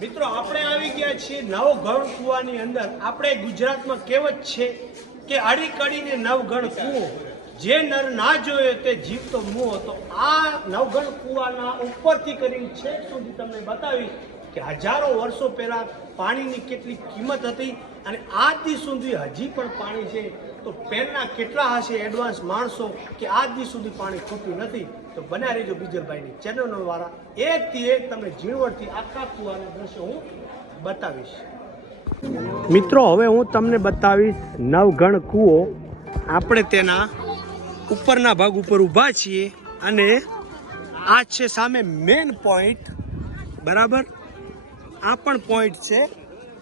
મિત્રો, આપણે આવી ગયા છીએ નવઘણ કૂવાની અંદર. આપણે ગુજરાતમાં કહેવત છે કે અડી કડીને નવઘણ કૂવો. જે નર ના જોયો તે જીવતો મું હતો. આ નવઘણ કૂવાના ઉપરથી કરીને છે સુધી તમને બતાવીશ કે હજારો વર્ષો પહેલા પાણીની કેટલી કિંમત હતી અને આજ સુધી હજી પણ પાણી છે. તો પહેલા કેટલા હશે એડવાન્સ માણસો કે આજ સુધી પાણી ખૂટ્યું નથી? તો બન્યા રહેજો બીજલભાઈની ચેનલ વાળા. એકથી એક તમને ઝીણવટથી આખા કૂવાના દ્રશ્યો હું બતાવીશ. મિત્રો, હવે હું તમને બતાવીશ નવગણ કૂવો. આપણે તેના ઉપરના ભાગ ઉપર ઊભા છીએ અને આ છે સામે મેન પોઈન્ટ બરાબર? આ પણ પોઈન્ટ છે.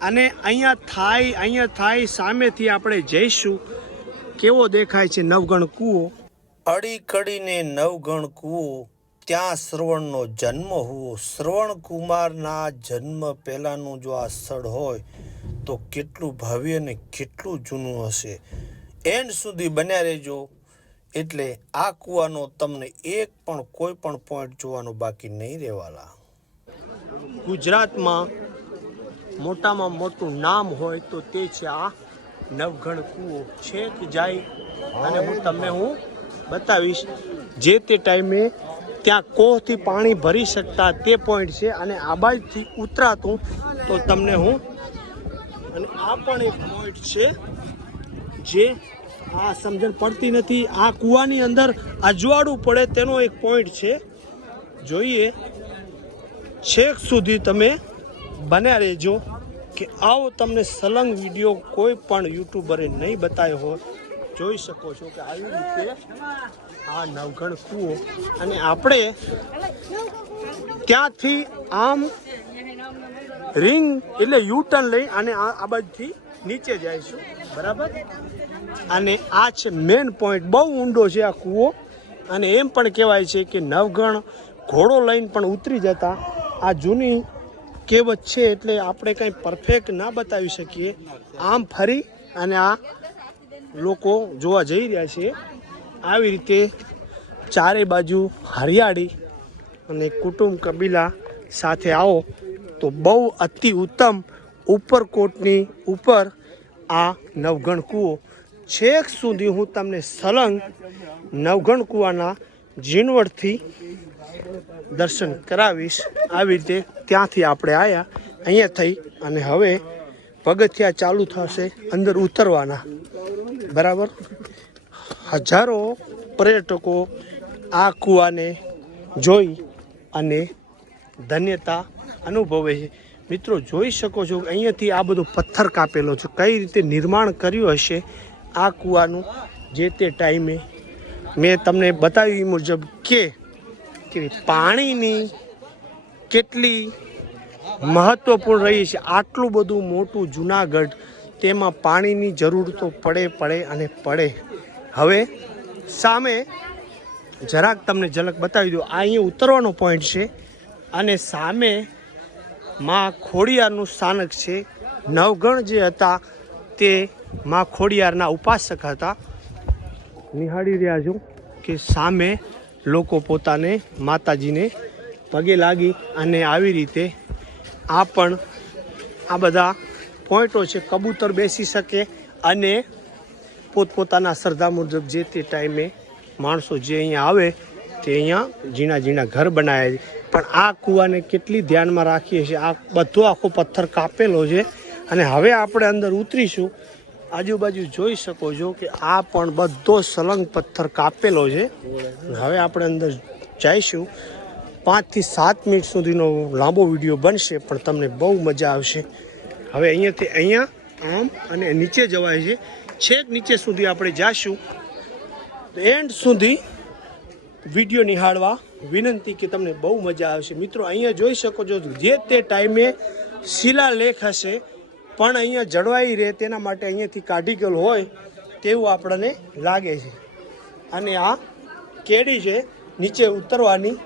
અને અહીંયા થાય અહીંયા થાય, સામેથી આપણે જઈશું. કેવો દેખાય છે નવગણ કૂવો? અડી કડીને નવગણ કૂવો, ત્યાં શ્રવણનો જન્મ હુવો. શ્રવણ કુમારના જન્મ પહેલાંનું જો આ સ્થળ હોય, તો કેટલું ભવ્ય ને કેટલું જૂનું હશે. એન્ડ સુધી બન્યા રહેજો. એટલે આ કૂવાનો તમને એક પણ કોઈ પણ પોઈન્ટ જોવાનો બાકી નહીં રહેવાલા. ગુજરાતમાં મોટામાં મોટું નામ હોય તો તે છે આ નવઘણ કૂવો. છેક જાય અને હું તમને હું બતાવીશ જે તે ટાઈમે ત્યાં કોહથી પાણી ભરી શકતા તે પોઈન્ટ છે અને આ બાજુથી ઉતરાતું તો તમને હું અને આ પણ એક પોઈન્ટ છે જે આ સમજણ પડતી નથી. આ કૂવાની અંદર અજવાળું પડે તેનો એક પોઈન્ટ છે. જોઈએ છેક સુધી તમે બન્યા રહેજો કે આવો તમને સલંગ વીડિયો કોઈ પણ યુટ્યુબરે નહીં બતાવ્યો હોય જોઈ શકો છો કે આવી રીતે આ નવઘણ કૂવો અને આપણે ત્યાંથી આમ રિંગ એટલે યુ ટર્ન લઈ અને આ બાજુથી નીચે જઈશું બરાબર? અને આ છે મેન પોઈન્ટ બહુ ઊંડો છે આ કૂવો. અને એમ પણ કહેવાય છે કે નવગણ ઘોડો લઈને પણ ઉતરી જતા. આ જૂની કહેવત છે એટલે આપણે કંઈ પરફેક્ટ ના બતાવી શકીએ. આમ ફરી અને આ લોકો જોવા જઈ રહ્યા છે. આવી રીતે ચારે બાજુ હરિયાળી અને કુટુંબ કબીલા સાથે આવો તો બહુ અતિ ઉત્તમ ઉપરકોટની ઉપર આ નવગણ કૂવો. છેક સુધી હું તમને સલંગ નવગણ કૂવાના ઝીણવટથી દર્શન કરાવીશ. આવી રીતે ત્યાંથી આપણે આવ્યા અહીંયા થઈ અને હવે પગથિયા ચાલુ થશે અંદર ઉતરવાના. બરાબર? હજારો પર્યટકો આ કૂવાને જોઈ અને ધન્યતા અનુભવે છે. મિત્રો, જોઈ શકો છો કે અહીંયાથી આ બધો પથ્થર કાપેલો છે. કઈ રીતે નિર્માણ કર્યું હશે આ કૂવાનું જે તે ટાઈમે? મેં તમને બતાવી મુજબ કે કે પાણીની કેટલી મહત્વપૂર્ણ રહી છે. આટલું બધું મોટું જુનાગઢ તેમાં પાણીની જરૂર તો પડે પડે અને પડે. હવે સામે જરાક તમને ઝલક બતાવી દઉં. આ અહીંયા ઉતરવાનો પોઈન્ટ છે અને સામે માં ખોડિયારનું સ્થાનક છે. નવગણ જે હતા તે માં ખોડિયારના ઉપાસક હતા. નિહાળી રહ્યા છું કે સામે લોકો પોતાને માતાજીને પગે લાગી અને આવી રીતે આ પણ આ બધા પોઈન્ટો છે, કબૂતર બેસી શકે અને પોતપોતાના શ્રદ્ધા મુજબ જે તે ટાઈમે માણસો જે અહીંયા આવે તે અહીંયા ઝીણા ઝીણા ઘર બનાવ્યા છે. પણ આ કૂવાને કેટલી ધ્યાનમાં રાખીએ છીએ? આ બધો આખો પથ્થર કાપેલો છે અને હવે આપણે અંદર ઉતરીશું. આજુબાજુ જોઈ શકો છો કે આ પણ બધો સલંગ પથ્થર કાપેલો છે. હવે આપણે અંદર જઈશું. પાંચથી સાત મિનિટ સુધીનો લાંબો વીડિયો બનશે, પણ તમને બહુ મજા આવશે. હવે અહીંયાથી અહીંયા, આમ અને નીચે જવાય છે. છેક નીચે સુધી આપણે જાશું. એન્ડ સુધી વીડિયો નિહાળવા વિનંતી કે તમને બહુ મજા આવશે. મિત્રો, અહીંયા જોઈ શકો છો જે તે ટાઈમે શિલાલેખ હશે, પણ અહીંયા જળવાઈ રહે તેના માટે અહીંયાથી કાઢી ગયેલ હોય તેવું આપણને લાગે છે. અને આ કેડી છે, નીચે ઉતરવાની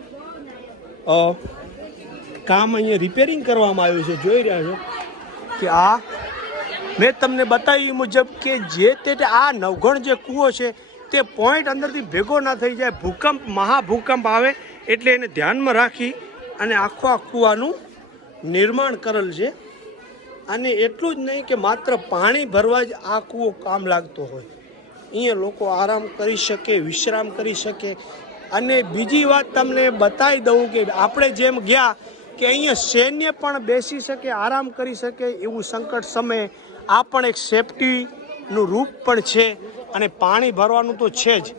કામ અહીંયા રિપેરિંગ કરવામાં આવ્યું છે. જોઈ રહ્યા છો? કે આ મેં તમને બતાવ્યું મુજબ કે જે તે આ નવગણ જે કૂવો છે, તે પોઈન્ટ અંદરથી ભેગો ના થઈ જાય, ભૂકંપ, મહાભૂકંપ આવે એટલે એને ધ્યાનમાં રાખી અને આખો આ કૂવાનું નિર્માણ કરેલ છે. અને એટલું જ નહીં કે માત્ર પાણી ભરવા જ આ કૂવો કામ લાગતો હોય. અહીંયા લોકો આરામ કરી શકે, વિશ્રામ કરી શકે. અને બીજી વાત તમને બતાવી દઉં કે આપણે જેમ ગયા કે અહીંયા સૈન્ય પણ બેસી શકે, આરામ કરી શકે એવું સંકટ સમયે આ પણ એક સેફટીનું રૂપ પણ છે અને પાણી ભરવાનું તો છે જ.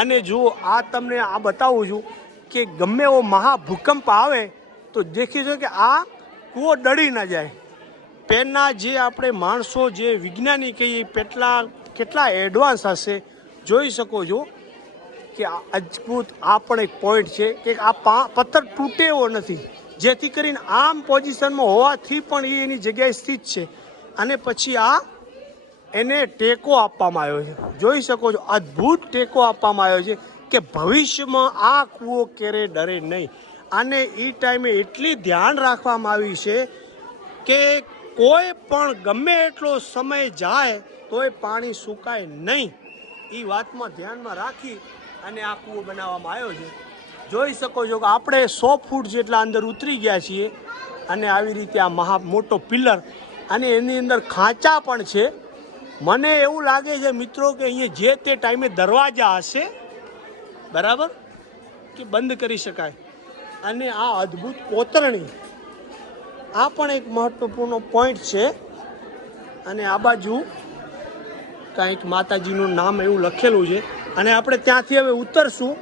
અને જો આ તમને આ બતાવું છું કે ગમે એવો મહાભૂકંપ આવે તો દેખી છે કે આ કૂવો ડળી ન જાય. પહેલાં જે આપણે માણસો, જે વિજ્ઞાની કહીએ કેટલા કેટલા એડવાન્સ હશે, જોઈ શકો છો કે અદ્ભુત, આ પણ એક પોઈન્ટ છે કે આ પથ્થર તૂટે એવો નથી. જેથી કરીને આમ પોઝિશનમાં હોવાથી પણ એ એની જગ્યાએ સ્થિત છે. અને પછી આ એને ટેકો આપવામાં આવ્યો છે. જોઈ શકો છો, અદ્ભુત ટેકો આપવામાં આવ્યો છે કે ભવિષ્યમાં આ કૂવો ક્યારે ડરે નહીં. અને એ ટાઈમે એટલી ધ્યાન રાખવામાં આવી છે કે કોઈ પણ ગમે એટલો સમય જાય તોય પાણી સુકાય નહીં. એ વાતમાં ધ્યાનમાં રાખી અને આ કૂવો બનાવવામાં આવ્યો છે. જોઈ શકો છો કે આપણે સો ફૂટ જેટલા અંદર ઉતરી ગયા છીએ અને આવી રીતે આ મહા મોટો પિલર અને એની અંદર ખાંચા પણ છે. મને એવું લાગે છે મિત્રો કે અહીંયા જે તે ટાઈમે દરવાજા હશે, બરાબર? કે બંધ કરી શકાય. અને આ અદ્ભુત કોતરણી, આ પણ એક મહત્વપૂર્ણ પોઈન્ટ છે. અને આ બાજુ કાંઈક માતાજીનું નામ એવું લખેલું છે. અને આપણે ત્યાંથી હવે ઉતરશું.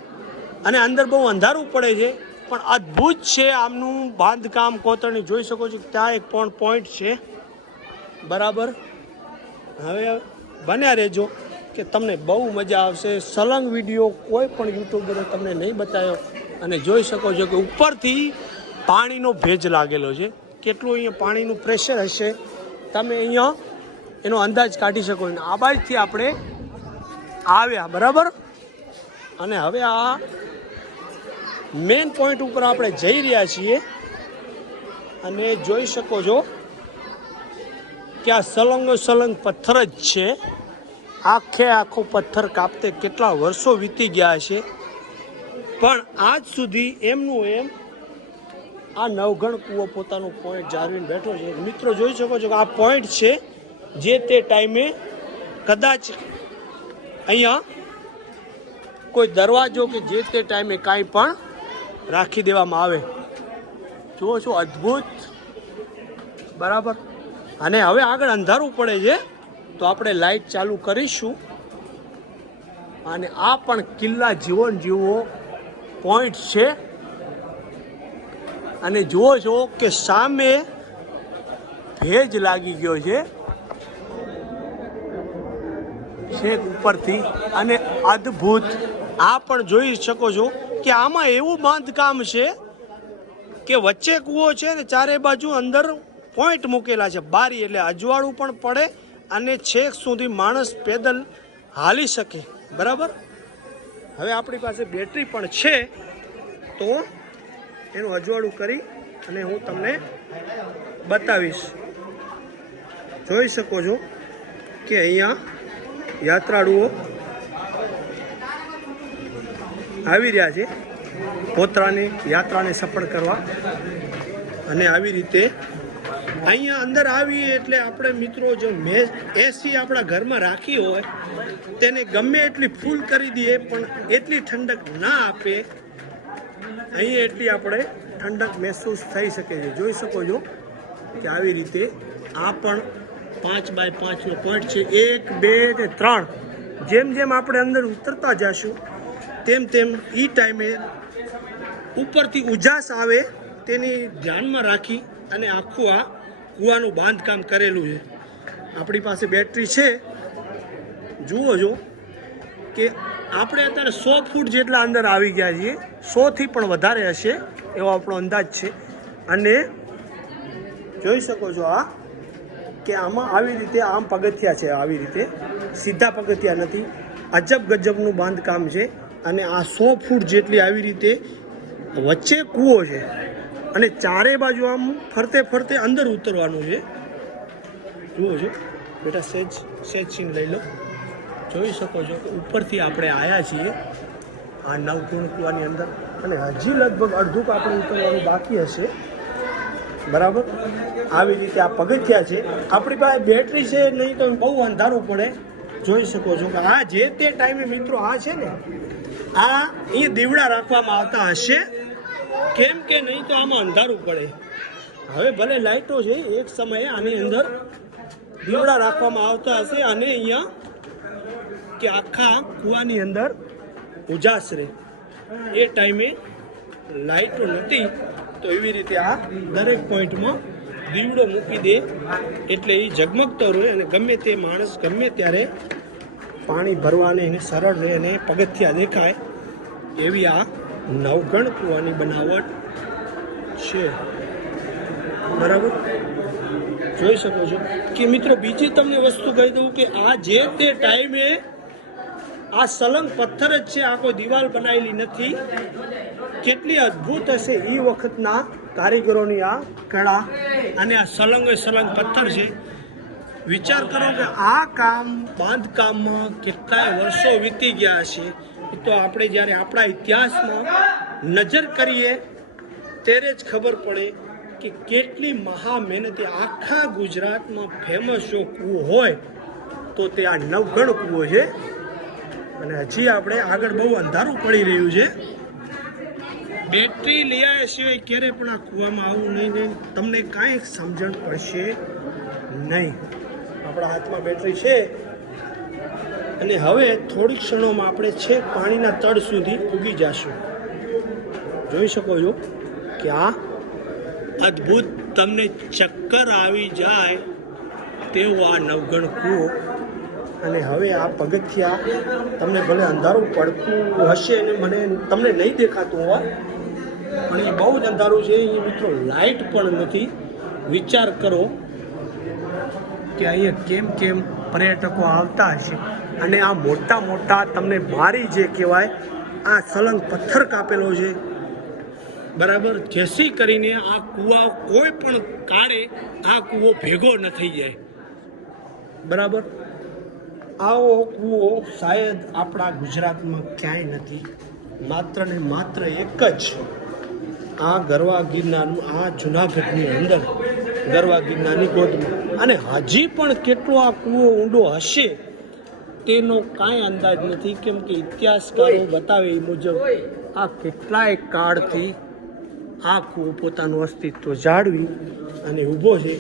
અને અંદર બહુ અંધારું પડે છે. પણ અદ્ભુત છે આમનું બાંધકામ. કોતરણી જોઈ શકો છો ત્યાં એક પણ પોઈન્ટ છે. બરાબર? હવે બન્યા રહેજો કે તમને બહુ મજા આવશે. સલંગ વીડિયો કોઈ પણ યુટ્યુબરે તમને નહીં બતાવ્યો અને જોઈ શકો છો કે ઉપરથી પાણીનો ભેજ લાગેલો છે. કેટલું અહીંયા પાણીનું પ્રેશર હશે. તમે અહીંયા એનો અંદાજ કાઢી શકો અને આ બાજથી આપણે આવ્યા. બરાબર? અને હવે આ મેઇન પોઈન્ટ ઉપર આપણે જઈ રહ્યા છીએ અને જોઈ શકો છો કે આ સલંગો સલંગ પથ્થર જ છે. આખે આખો પથ્થર કાપતે કેટલા વર્ષો વીતી ગયા છે. પણ આજ સુધી એમનું એમ આ નવઘણ કૂવો પોતાનું પોઈન્ટ જાળવીને બેઠો છે. મિત્રો જોઈ શકો છો કે આ પોઈન્ટ છે જે તે ટાઈમે કદાચ અહીંયા કોઈ દરવાજો કે જે તે ટાઈમે કાંઈ પણ રાખી દેવામાં આવે. જુઓ છો અદ્ભુત. બરાબર. અને હવે આગળ અંધારું પડે છે, તો આપણે લાઈટ ચાલુ કરીશું. અને આ પણ કિલ્લા જીવન જીવો પોઈન્ટ છે. અને જુઓ છો કે સામે ભેજ લાગી ગયો છે. છેક ઉપરથી. અને અદ્ભુત. આ પણ જોઈ શકો છો. કે આમાં એવું બાંધકામ છે કે વચ્ચે કૂવો છે ને ચારે બાજુ અંદર પોઈન્ટ મૂકેલા છે. બારી એટલે અજવાળું પણ પડે અને છેક સુધી માણસ પેદલ હાલી શકે. બરાબર? હવે આપણી પાસે બેટરી પણ છે. તો એનું અજવાળું કરી અને હું તમને બતાવીશ. જોઈ શકો છો કે અહીંયા યાત્રાળુઓ આવી રહ્યા છે. પોતાની યાત્રાને સફળ કરવા અને આવી રીતે અહીંયા અંદર આવીએ એટલે આપણે મિત્રો જો મેં એસી આપણા ઘરમાં રાખી હોય, તેને ગમે એટલી ફૂલ કરી દઈએ, પણ એટલી ઠંડક ના આપે, અહીં એટલી આપણે ઠંડક મહેસૂસ થઈ શકે છે. જોઈ શકો છો કે આવી રીતે આ પણ પાંચ બાય પાંચનો પોઈન્ટ છે. એક, બે ને ત્રણ. જેમ જેમ આપણે અંદર ઉતરતા જશું તેમ તેમ એ ટાઈમે ઉપરથી ઉજાસ આવે તેની ધ્યાનમાં રાખી અને આખું આ કૂવાનું બાંધકામ કરેલું છે. આપણી પાસે બેટરી છે. જુઓ છો કે આપણે અત્યારે સો ફૂટ જેટલા અંદર આવી ગયા છીએ. સોથી પણ વધારે હશે એવો આપણો અંદાજ છે. અને જોઈ શકો છો આ કે આમાં આવી રીતે આમ પગથિયા છે, આવી રીતે. સીધા પગથિયા નથી. અજબ ગજબનું બાંધકામ છે. અને આ સો ફૂટ જેટલી આવી રીતે વચ્ચે કૂવો છે. અને ચારે બાજુ આમ ફરતે ફરતે અંદર ઉતરવાનું છે. જુઓ છો. બેટા, સેજ સેજ સીન લઈ લો. જોઈ શકો છો કે ઉપરથી આપણે આવ્યા છીએ. આ નવકુણ કૂવાની અંદર. અને હજી લગભગ અડધું આપણે ઉતરવાનું બાકી હશે. બરાબર? આવી રીતે આ પગથિયા છે. આપણી પાસે બેટરી છે, નહીં તો બહુ અંધારું પડે. જોઈ શકો છો કે આ જે તે ટાઈમે મિત્રો આ છે ને આ એ દીવડા રાખવામાં આવતા હશે. કેમ કે નહીં તો આમાં અંધારું પડે. હવે ભલે લાઇટો છે, એક સમયે આની અંદર દીવડા રાખવામાં આવતા હશે અને અહીંયા કે આખા કૂવાની અંદર ઉજાસ રહે એ ટાઈમે લાઇટો નથી, તો એવી રીતે આ દરેક પોઈન્ટમાં દીવડો મૂકી દે. એટલે એ ઝગમગતો રહે અને ગમે તે માણસ ગમે ત્યારે પાણી ભરવાને એને સરળ રહે અને પગથિયા દેખાય એવી આ નવગણ કૂવાની બનાવટ છે. બરાબર? જોઈ શકો છો. કે મિત્રો, બીજી તમને વસ્તુ કહી દઉં કે આ જે તે ટાઈમે આ સલંગ પથ્થર જ છે, આ કોઈ દિવાલ બનાવેલી નથી. કેટલી અદ્ભુત હશે એ વખતના કારીગરોની આ કળા અને આ સલંગ સલંગ પથ્થર છે. વિચાર કરો કે આ કામ બાંધકામમાં કેટલાય વર્ષો વીતી ગયા છે. તો આપણે જ્યારે આપણા ઇતિહાસમાં નજર કરીએ, ત્યારે જ ખબર પડે કે કેટલી મહા મહેનતે આખા ગુજરાતમાં ફેમસ જો કૂવો હોય, તો તે આ નવગણ કૂવો છે. અને હજી આપણે આગળ બહુ અંધારું પડી રહ્યું છે. બેટરી લઈ સિવાય ક્યારે પણ આ કૂવામાં આવું નહીં નહીં. તમને કાંઈ સમજણ પડશે નહીં. આપણા હાથમાં બેટરી છે. અને હવે થોડીક ક્ષણોમાં આપણે છેક પાણીના તળ સુધી ઉગી જશું. જોઈ શકો છો કે આ અદ્ભુત તમને ચક્કર આવી જાય તેવો આ નવગણ કૂવો. અને હવે આ પગથિયા તમને ભલે અંધારું પડતું હશે અને મને તમને નહીં દેખાતું હોય, પણ એ બહુ જ અંધારું છે. એ મિત્રો લાઇટ પણ નથી. વિચાર કરો કે અહીંયા કેમ કેમ પર્યટકો આવતા હશે? અને આ મોટા મોટા તમને મારી જે કહેવાય, આ સલંગ પથ્થર કાપેલો છે. બરાબર? જેથી કરીને આ કૂવા કોઈ પણ કાળે આ કૂવો ભેગો ન થઈ જાય. બરાબર? આવો કૂવો શાયદ આપણા ગુજરાતમાં ક્યાંય નથી. માત્ર ને માત્ર એક જ. આ ગરવા ગિરનારનું, આ જુનાગઢની અંદર ગરવા ગિરનારની ગોદમાં. અને હજી પણ કેટલો આ કૂવો ઊંડો હશે, તેનો કાંઈ અંદાજ નથી. કેમ કે ઇતિહાસકારો બતાવે એ મુજબ, આ કેટલાય કાળથી આ કૂવો પોતાનું અસ્તિત્વ જાળવી અને ઊભો છે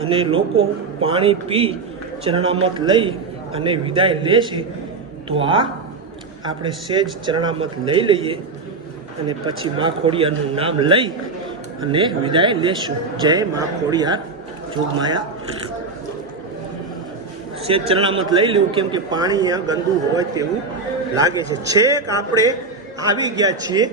અને લોકો પાણી પી, ચરણામત લઈ અને વિદાય લે છે. તો આ આપણે સેજ ચરણામત લઈ લઈએ અને પછી મા ખોડિયારનું નામ લઈ અને વિદાય લેશું. જય મા ખોડિયાર. જોગમાયા. સેજ ચરણામત લઈ લેવું, કેમ કે પાણી અહીંયા ગંદુ હોય તેવું લાગે છે. છેક આપણે આવી ગયા છીએ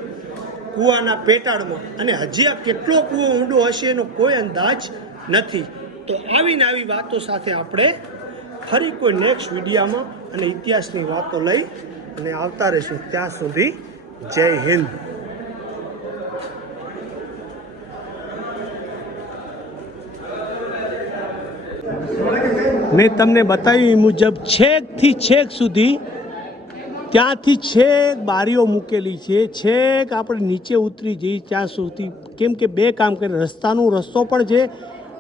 કૂવાના પેટાળમાં. અને હજી આ કેટલો કૂવો ઊંડો હશે એનો કોઈ અંદાજ નથી. તો આવીને આવી વાતો સાથે આપણે ફરી કોઈ નેક્સ્ટ વિડીયામાં અને ઇતિહાસની વાતો લઈ અને આવતા રહીશું. ત્યાં સુધી જય હિન્દ. મેં તમને બતાવ્યું એ મુજબ છેકથી છેક સુધી ત્યાંથી છેક બારીઓ મૂકેલી છે. છેક આપણે નીચે ઉતરી જઈએ ત્યાં સુધી. કેમ કે બે કામ કરે, રસ્તાનું રસ્તો પણ છે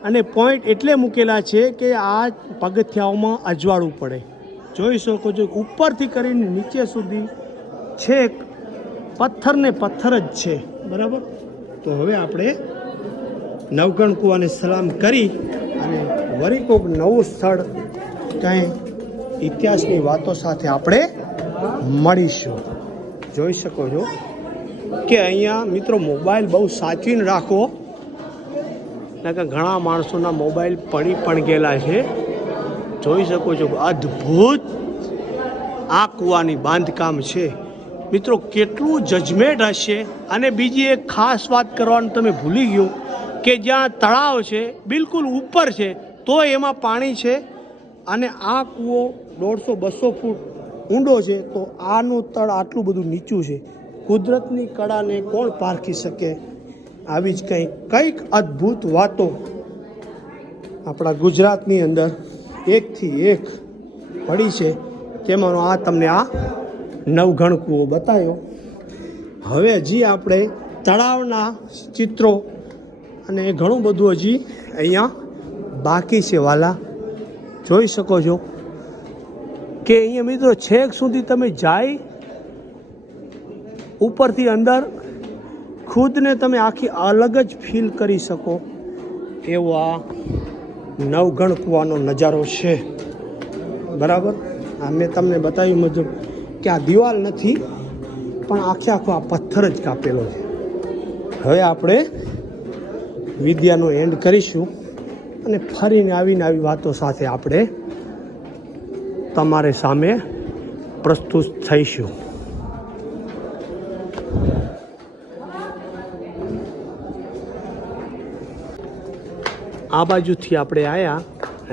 અને પોઈન્ટ એટલે મૂકેલા છે કે આ પગથિયાઓમાં અજવાળું પડે. જોઈ શકો છો ઉપરથી કરીને નીચે સુધી છેક પથ્થર ને પથ્થર જ છે. બરાબર? તો હવે આપણે નવગણ કુવાને સલામ કરી અને વળી કોઈક નવું સ્થળ કંઈ ઇતિહાસની વાતો સાથે આપણે મળીશું. જોઈ શકો છો કે અહીંયા મિત્રો મોબાઈલ બહુ સાચવીને રાખો. કે ઘણા માણસોના મોબાઈલ પડી પણ ગયેલા છે. જોઈ શકો છો અદ્ભુત આ કૂવાની બાંધકામ છે. મિત્રો કેટલું જજમેન્ટ હશે. અને બીજી એક ખાસ વાત કરવાનું તમે ભૂલી ગયો કે જ્યાં તળાવ છે, બિલકુલ ઉપર છે તો એમાં પાણી છે અને આ કૂવો દોઢસો, બસો ફૂટ ઊંડો છે, તો આનું તળ આટલું બધું નીચું છે. કુદરતની કળાને કોણ પારખી શકે? આવી જ કંઈક કંઈક અદ્ભુત વાતો આપણા ગુજરાતની અંદર એકથી એક પડી છે. તેમાંનો આ તમને આ નવઘણ કૂવો બતાવ્યો હવે હજી આપણે તળાવના ચિત્રો અને ઘણું બધું હજી અહીંયા બાકી છે વાલા. જોઈ શકો છો કે અહીંયા મિત્રો છેક સુધી તમે જાય, ઉપરથી અંદર, ખુદને તમે આખી અલગ જ ફીલ કરી શકો એવો આ નવગણ કૂવાનો નજારો છે. બરાબર? આ મેં તમને બતાવ્યું મુજબ કે આ દિવાલ નથી, પણ આખે આખો આ પથ્થર જ કાપેલો છે. હવે આપણે વિદ્યાનો એન્ડ કરીશું. અને ફરીને આવીને આવી વાતો સાથે આપણે તમારી સામે પ્રસ્તુત થઈશું. આ બાજુથી આપણે આવ્યા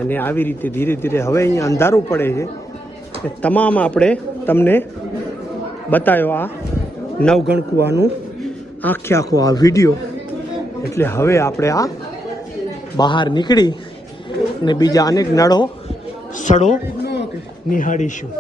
અને આવી રીતે ધીરે ધીરે હવે અહીંયા અંધારું પડે છે. એ તમામ આપણે તમને બતાવ્યો આ નવગણ કૂવાનું આખે આખો આ વીડિયો. એટલે હવે આપણે આ બહાર નીકળી અને બીજા અનેક નળો સ્થળો નિહાળીશું.